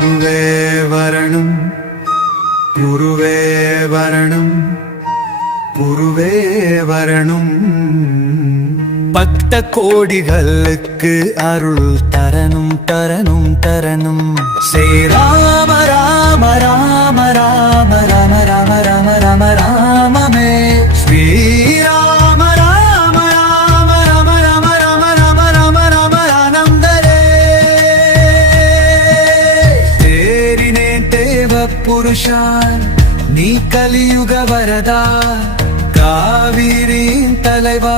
குருவே வரணும். குருவே வரணும். குருவே வரணும். பக்த கோடிகளுக்கு அருள் தரணும் தரணும் தரணும். ஸ்ரீராம ராம ராம ராம ராம புருஷான் நீ கலியுக வரதா காவிரியின் தலைவா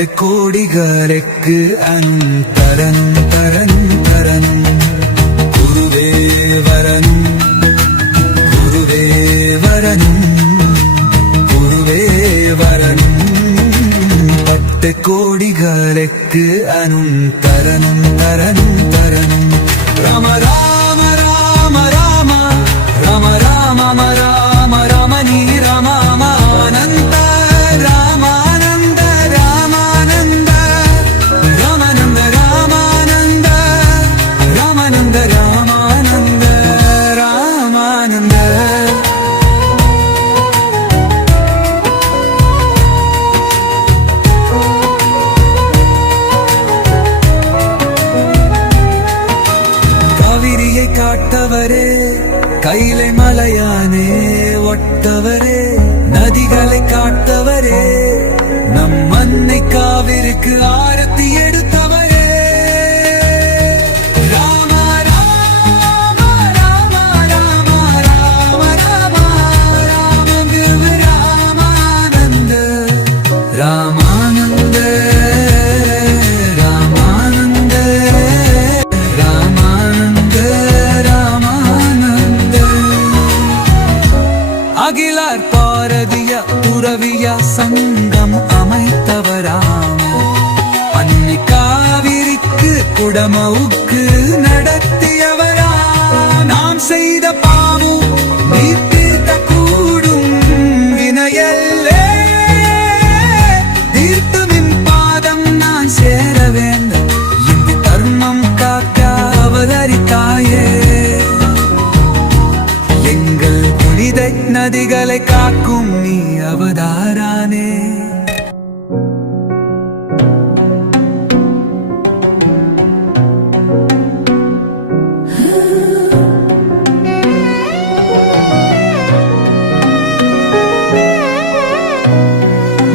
പത്ത് കോടികാരക്ക് അനും തരനും തരനും തരനും ഗുരുവേ വരനും ഗുരുവേ വരനും ഗുരുവേ വരനും പത്ത് കോടികാരക്ക് അനും തരനും തരനും തരനും രമരാ காட்டவரே கைலை மலையானே ஒட்டவரே நதிகளை காட்டவரே. பாரதிய துறவிய சங்கம் அமைத்தவராம். அன்னி காவிரிக்கு குடமவுக்கு நடத்தியவரா நதிகளை காக்கும் நீ அவதாரானே.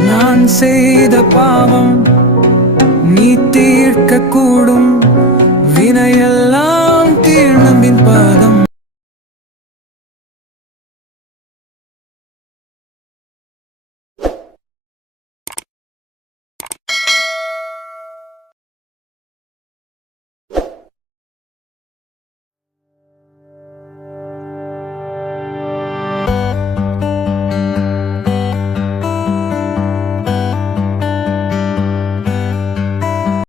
நான் செய்த பாவம் நீ தீர்க்க கூடும் வினையெல்லாம் தீர்ணம்பின் பாதம்